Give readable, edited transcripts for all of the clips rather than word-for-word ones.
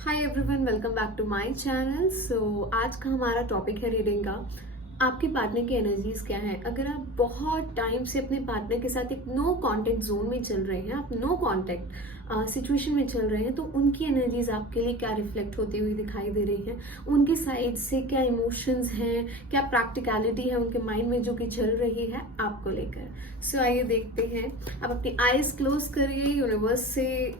Hi everyone, welcome back to my channel. So आज का हमारा टॉपिक है रीडिंग का। आपके पार्टनर की एनर्जीज क्या है। अगर आप बहुत टाइम से अपने पार्टनर के साथ एक नो कांटेक्ट जोन में चल रहे हैं, आप नो कांटेक्ट सिचुएशन में चल रहे हैं, तो उनकी एनर्जीज आपके लिए क्या रिफ्लेक्ट होती हुई दिखाई दे रही हैं, उनकी साइड से क्या इमोशंस हैं, क्या प्रैक्टिकलिटी है उनके माइंड में जो कि चल रही है आपको लेकर। सो आइए देखते हैं। आप अपनी आईज क्लोज करिए, यूनिवर्स से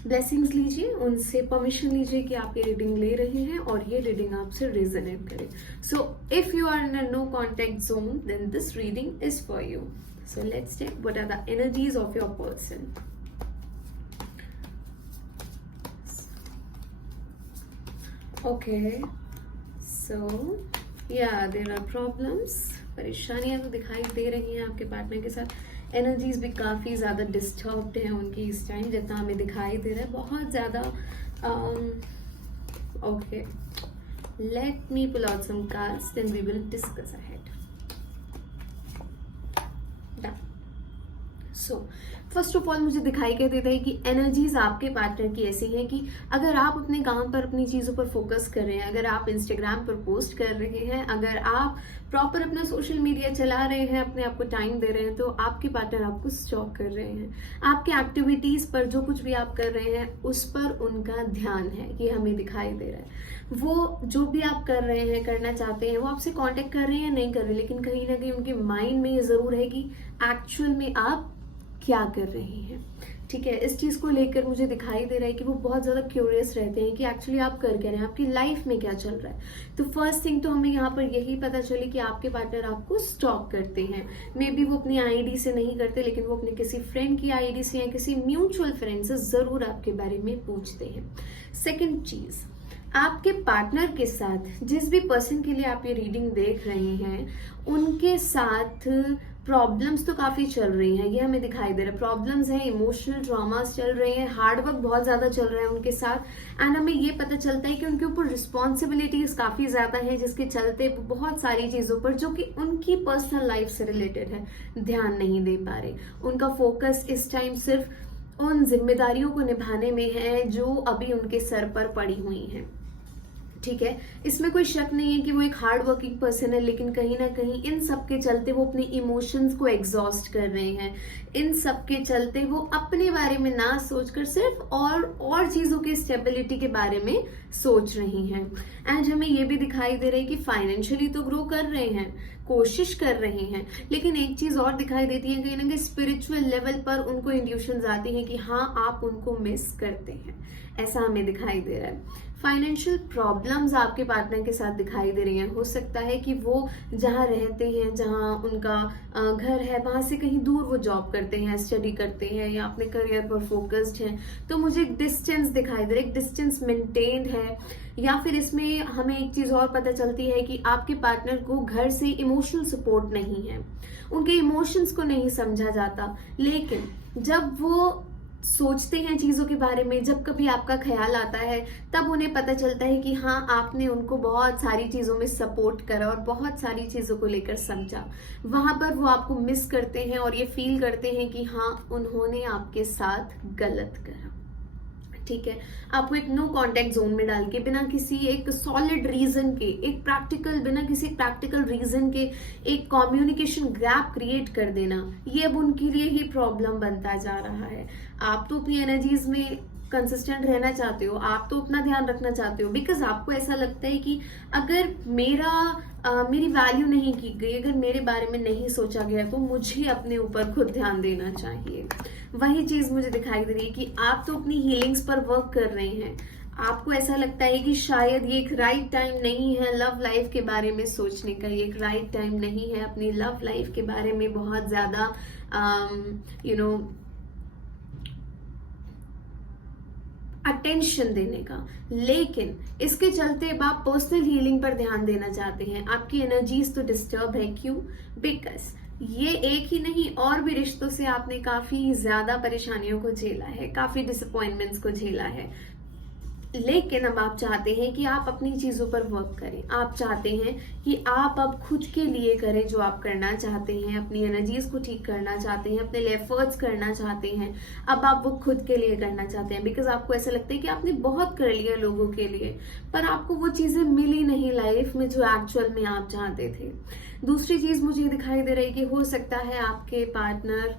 ब्लेसिंग्स लीजिए, उनसे परमिशन लीजिए कि आप ये रीडिंग ले रहे हैं और ये रीडिंग आपसे रेजोनेट करे। So if you are in a no contact zone, then this reading is for you. So let's check what are the energies of your person. Okay, so yeah, there are problems. परेशानियां तो दिखाई दे रही हैं आपके partner के साथ। Energies भी काफ़ी ज़्यादा डिस्टर्ब्ड हैं उनकी इस टाइम, जितना हमें दिखाई दे रहा है बहुत ज़्यादा। Okay, let me pull out some cards, then we will discuss ahead. Done. So first of all मुझे दिखाई क्या देता है कि एनर्जीज आपके पार्टनर की ऐसी हैं कि अगर आप अपने काम पर, अपनी चीज़ों पर फोकस कर रहे हैं, अगर आप इंस्टाग्राम पर पोस्ट कर रहे हैं, अगर आप प्रॉपर अपना सोशल मीडिया चला रहे हैं, अपने आप को टाइम दे रहे हैं, तो आपके पार्टनर आपको स्टॉक कर रहे हैं। आपके एक्टिविटीज़ पर, जो कुछ भी आप कर रहे हैं उस पर उनका ध्यान है, ये हमें दिखाई दे रहा है। वो जो भी आप कर रहे हैं, करना चाहते हैं, वो आपसे कांटेक्ट कर रहे हैं या नहीं कर रहे, लेकिन कहीं ना कहीं उनके माइंड में ये ज़रूर है कि एक्चुअल में आप क्या कर रहे हैं। ठीक है, इस चीज़ को लेकर मुझे दिखाई दे रहा है कि वो बहुत ज़्यादा क्यूरियस रहते हैं कि एक्चुअली आप कर क्या रहे हैं, आपकी लाइफ में क्या चल रहा है। तो फर्स्ट थिंग तो हमें यहाँ पर यही पता चली कि आपके पार्टनर आपको स्टॉक करते हैं। मे बी वो अपनी आईडी से नहीं करते, लेकिन वो अपने किसी फ्रेंड की आईडी से या किसी म्यूचुअल फ्रेंड से ज़रूर आपके बारे में पूछते हैं। सेकेंड चीज़, आपके पार्टनर के साथ, जिस भी पर्सन के लिए आप ये रीडिंग देख रहे हैं, उनके साथ प्रॉब्लम्स तो काफ़ी चल रही हैं, ये हमें दिखाई दे रहा है। प्रॉब्लम्स हैं, इमोशनल ड्रामास चल रहे हैं, हार्डवर्क बहुत ज़्यादा चल रहा है उनके साथ। एंड हमें ये पता चलता है कि उनके ऊपर रिस्पॉन्सिबिलिटीज़ काफ़ी ज़्यादा हैं, जिसके चलते बहुत सारी चीज़ों पर, जो कि उनकी पर्सनल लाइफ से रिलेटेड है, ध्यान नहीं दे पा रहे। उनका फोकस इस टाइम सिर्फ उन जिम्मेदारियों को निभाने में है जो अभी उनके सर पर पड़ी हुई हैं। ठीक है, इसमें कोई शक नहीं है कि वो एक हार्ड वर्किंग पर्सन है, लेकिन कहीं ना कहीं इन सब के चलते वो अपने इमोशंस को एग्जॉस्ट कर रहे हैं। इन सब के चलते वो अपने बारे में ना सोचकर सिर्फ और चीज़ों की स्टेबिलिटी के बारे में सोच रही हैं। एंड हमें ये भी दिखाई दे रहा है कि फाइनेंशियली तो ग्रो कर रहे हैं, कोशिश कर रहे हैं, लेकिन एक चीज़ और दिखाई देती है, कहीं ना कहीं स्पिरिचुअल लेवल पर उनको इंट्यूशंस आती हैं कि हाँ, आप उनको मिस करते हैं, ऐसा हमें दिखाई दे रहा है। फाइनेंशियल प्रॉब्लम्स आपके पार्टनर के साथ दिखाई दे रही हैं। हो सकता है कि वो जहाँ रहते हैं, जहाँ उनका घर है, वहाँ से कहीं दूर वो जॉब करते हैं, स्टडी करते हैं, या अपने करियर पर फोकस्ड हैं। तो मुझे एक डिस्टेंस दिखाई दे रहा है, एक डिस्टेंस मेंटेन्ड है। या फिर इसमें हमें एक चीज़ और पता चलती है कि आपके पार्टनर को घर से इमोशनल सपोर्ट नहीं है, उनके इमोशंस को नहीं समझा जाता। लेकिन जब वो सोचते हैं चीज़ों के बारे में, जब कभी आपका ख्याल आता है, तब उन्हें पता चलता है कि हाँ, आपने उनको बहुत सारी चीज़ों में सपोर्ट करा और बहुत सारी चीज़ों को लेकर समझा। वहाँ पर वो आपको मिस करते हैं और ये फील करते हैं कि हाँ, उन्होंने आपके साथ गलत करा। ठीक है, आपको एक नो कांटेक्ट जोन में डाल के, बिना किसी एक सॉलिड रीजन के, बिना किसी प्रैक्टिकल रीजन के एक कम्युनिकेशन गैप क्रिएट कर देना, ये अब उनके लिए ही प्रॉब्लम बनता जा रहा है। आप तो अपनी एनर्जीज में कंसिस्टेंट रहना चाहते हो, आप तो अपना ध्यान रखना चाहते हो, बिकॉज आपको ऐसा लगता है कि अगर मेरी वैल्यू नहीं की गई, अगर मेरे बारे में नहीं सोचा गया, तो मुझे अपने ऊपर खुद ध्यान देना चाहिए। वही चीज मुझे दिखाई दे रही है कि आप तो अपनी हीलिंग्स पर वर्क कर रहे हैं। आपको ऐसा लगता है कि शायद ये एक राइट टाइम नहीं है लव लाइफ के बारे में सोचने का, ये एक राइट टाइम नहीं है अपनी लव लाइफ के बारे में बहुत ज्यादा अटेंशन देने का। लेकिन इसके चलते अब आप पर्सनल हीलिंग पर ध्यान देना चाहते हैं। आपकी एनर्जीज तो डिस्टर्ब है। क्यों? बिकॉज ये एक ही नहीं, और भी रिश्तों से आपने काफी ज्यादा परेशानियों को झेला है, काफी डिसअपॉइंटमेंट्स को झेला है। लेकिन अब आप चाहते हैं कि आप अपनी चीज़ों पर वर्क करें, आप चाहते हैं कि आप अब खुद के लिए करें जो आप करना चाहते हैं, अपनी एनर्जीज को ठीक करना चाहते हैं, अपने लिए एफर्ट्स करना चाहते हैं। अब आप वो खुद के लिए करना चाहते हैं बिकॉज आपको ऐसा लगता है कि आपने बहुत कर लिया लोगों के लिए, पर आपको वो चीज़ें मिली नहीं लाइफ में जो एक्चुअल में आप चाहते थे। दूसरी चीज़ मुझे दिखाई दे रही है कि हो सकता है आपके पार्टनर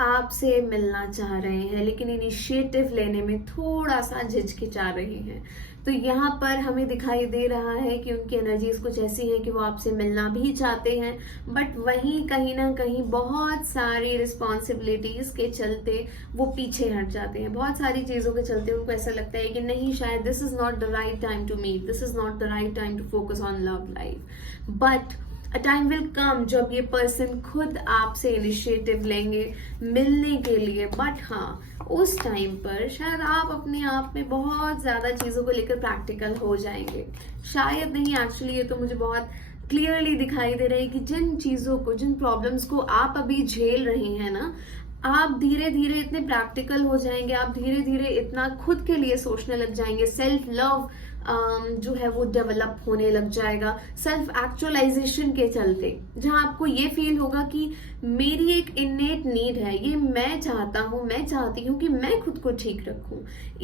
आपसे मिलना चाह रहे हैं लेकिन इनिशिएटिव लेने में थोड़ा सा झिझकिचा रहे हैं। तो यहाँ पर हमें दिखाई दे रहा है कि उनकी एनर्जीज कुछ ऐसी हैं कि वो आपसे मिलना भी चाहते हैं, बट वहीं कहीं ना कहीं बहुत सारी रिस्पॉन्सिबिलिटीज के चलते वो पीछे हट जाते हैं। बहुत सारी चीज़ों के चलते उनको ऐसा लगता है कि नहीं, शायद this is not the right time to meet, this is not the right time to focus on love life. But a time will come जब ये पर्सन खुद आपसे इनिशिएटिव लेंगे मिलने के लिए। बट हाँ, उस टाइम पर शायद आप अपने आप में बहुत ज्यादा चीजों को लेकर प्रैक्टिकल हो जाएंगे। शायद नहीं, एक्चुअली ये तो मुझे बहुत क्लियरली दिखाई दे रहा है कि जिन चीजों को, जिन प्रॉब्लम्स को आप अभी झेल रहे हैं ना, आप धीरे धीरे इतने प्रैक्टिकल हो जाएंगे, आप धीरे धीरे इतना खुद के लिए सोचने लग जाएंगे, सेल्फ लव जो है वो डेवलप होने लग जाएगा सेल्फ एक्चुअलाइजेशन के चलते, जहां आपको ये फील होगा कि मेरी एक इन्नेट नीड है, ये मैं चाहता हूँ, मैं चाहती हूँ कि मैं खुद को ठीक रखूं।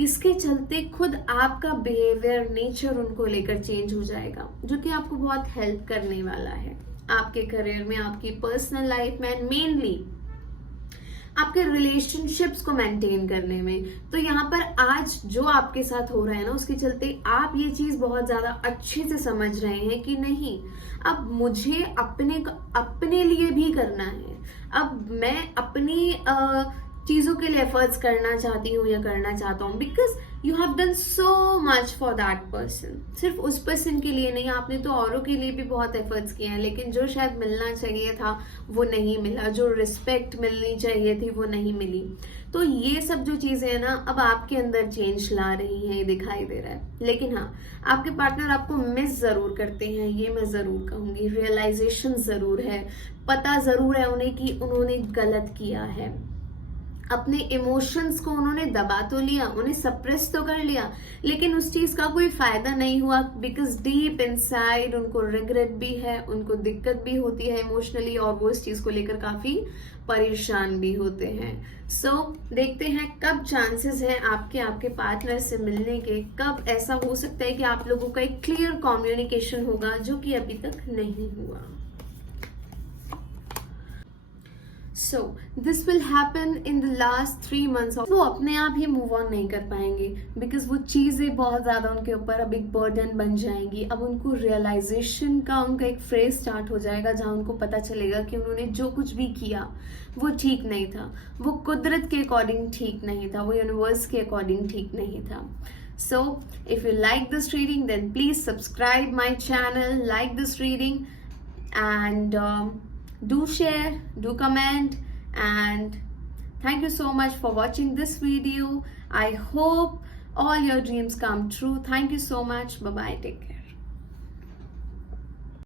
इसके चलते खुद आपका बिहेवियर, नेचर उनको लेकर चेंज हो जाएगा, जो कि आपको बहुत हेल्प करने वाला है आपके करियर में, आपकी पर्सनल लाइफ में, एंड मेनली आपके रिलेशनशिप्स को मेंटेन करने में। तो यहाँ पर आज जो आपके साथ हो रहा है ना, उसके चलते आप ये चीज बहुत ज्यादा अच्छे से समझ रहे हैं कि नहीं, अब मुझे अपने लिए भी करना है, अब मैं अपनी चीजों के लिए एफर्ट्स करना चाहती हूँ या करना चाहता हूँ, because you have done so much for that person. सिर्फ उस पर्सन के लिए नहीं, आपने तो औरों के लिए भी बहुत एफर्ट्स किए हैं, लेकिन जो शायद मिलना चाहिए था वो नहीं मिला, जो रिस्पेक्ट मिलनी चाहिए थी वो नहीं मिली। तो ये सब जो चीजें हैं ना, अब आपके अंदर चेंज ला रही हैं, ये दिखाई दे रहा है। लेकिन हाँ, आपके पार्टनर आपको मिस जरूर करते हैं, ये मैं जरूर कहूंगी। रियलाइजेशन जरूर है, पता जरूर है उन्हें कि उन्होंने गलत किया है, अपने इमोशंस को उन्होंने दबा तो लिया, उन्हें सप्रेस तो कर लिया, लेकिन उस चीज का कोई फायदा नहीं हुआ, बिकॉज डीप इनसाइड उनको रिग्रेट भी है, उनको दिक्कत भी होती है इमोशनली, और वो इस चीज को लेकर काफी परेशान भी होते हैं। सो देखते हैं कब चांसेस हैं आपके पार्टनर से मिलने के, कब ऐसा हो सकता है कि आप लोगों का एक क्लियर कम्युनिकेशन होगा, जो कि अभी तक नहीं हुआ। So this will happen in the last 3 months। वो अपने आप ही मूव ऑन नहीं कर पाएंगे, बिकॉज वो चीजें बहुत ज्यादा उनके ऊपर अब एक बर्डन बन जाएंगी। अब उनको रियलाइजेशन का उनका एक फ्रेज स्टार्ट हो जाएगा, जहां उनको पता चलेगा कि उन्होंने जो कुछ भी किया वो ठीक नहीं था, वो कुदरत के अकॉर्डिंग ठीक नहीं था, वो यूनिवर्स के अकॉर्डिंग ठीक नहीं था। So if you like this reading, then please subscribe my channel, like this reading, and do share, do comment, and thank you so much for watching this video. I hope all your dreams come true. Thank you so much. Bye bye, take care.